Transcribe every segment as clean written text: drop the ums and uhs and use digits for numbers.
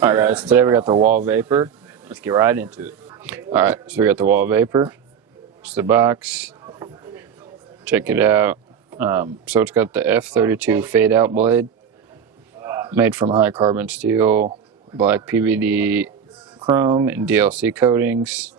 Alright guys, today we got the Wahl Vapor. Let's get right into it. Alright, so we got the Wahl Vapor. It's the box. Check it out. So it's got the F32 fade out blade, made from high carbon steel, black PVD chrome and DLC coatings.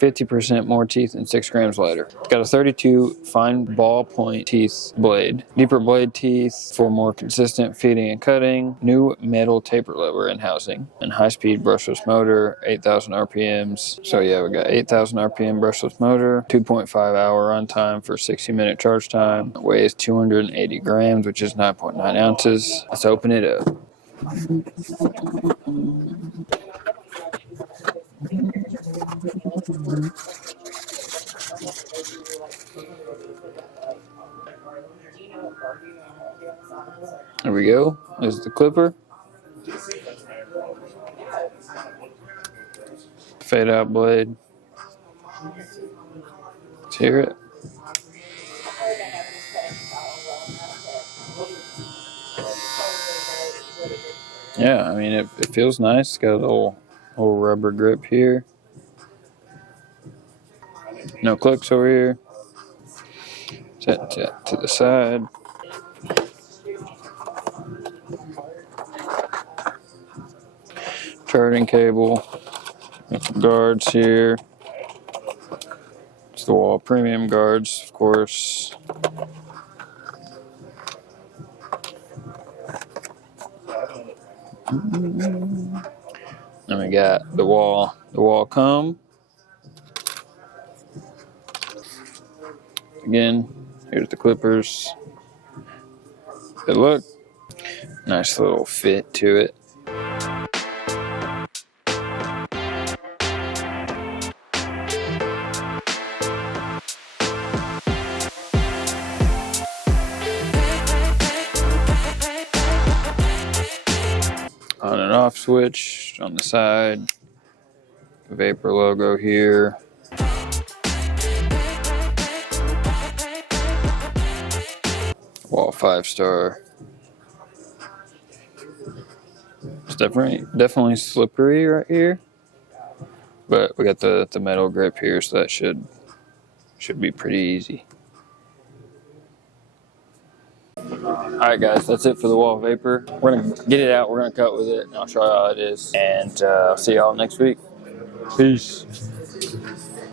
50% more teeth and 6 grams lighter. It's got a 32 fine ballpoint teeth blade. Deeper blade teeth for more consistent feeding and cutting. New metal taper lever and housing. And high-speed brushless motor, 8,000 RPMs. So yeah, we got 8,000 RPM brushless motor, 2.5 hour runtime for 60-minute charge time. It weighs 280 grams, which is 9.9 ounces. Let's open it up. There we go. There's the clipper. Fade out blade. Let's hear it. Yeah, I mean, it feels nice. It's got a little rubber grip here. No clicks over here. Set that to the side. Charging cable. Got some guards here. It's the Wahl Premium guards, of course. Then we got the Wahl comb. Again, here's the clippers. Good look. Nice little fit to it. On and off switch on the side. Vapor logo here. Wahl 5-star. It's definitely slippery right here, but we got the metal grip here, so that should be pretty easy. Alright guys, that's it for the Wahl Vapor. We're going to get it out, we're going to cut with it, and I'll show you how it is. And I'll see y'all next week. Peace.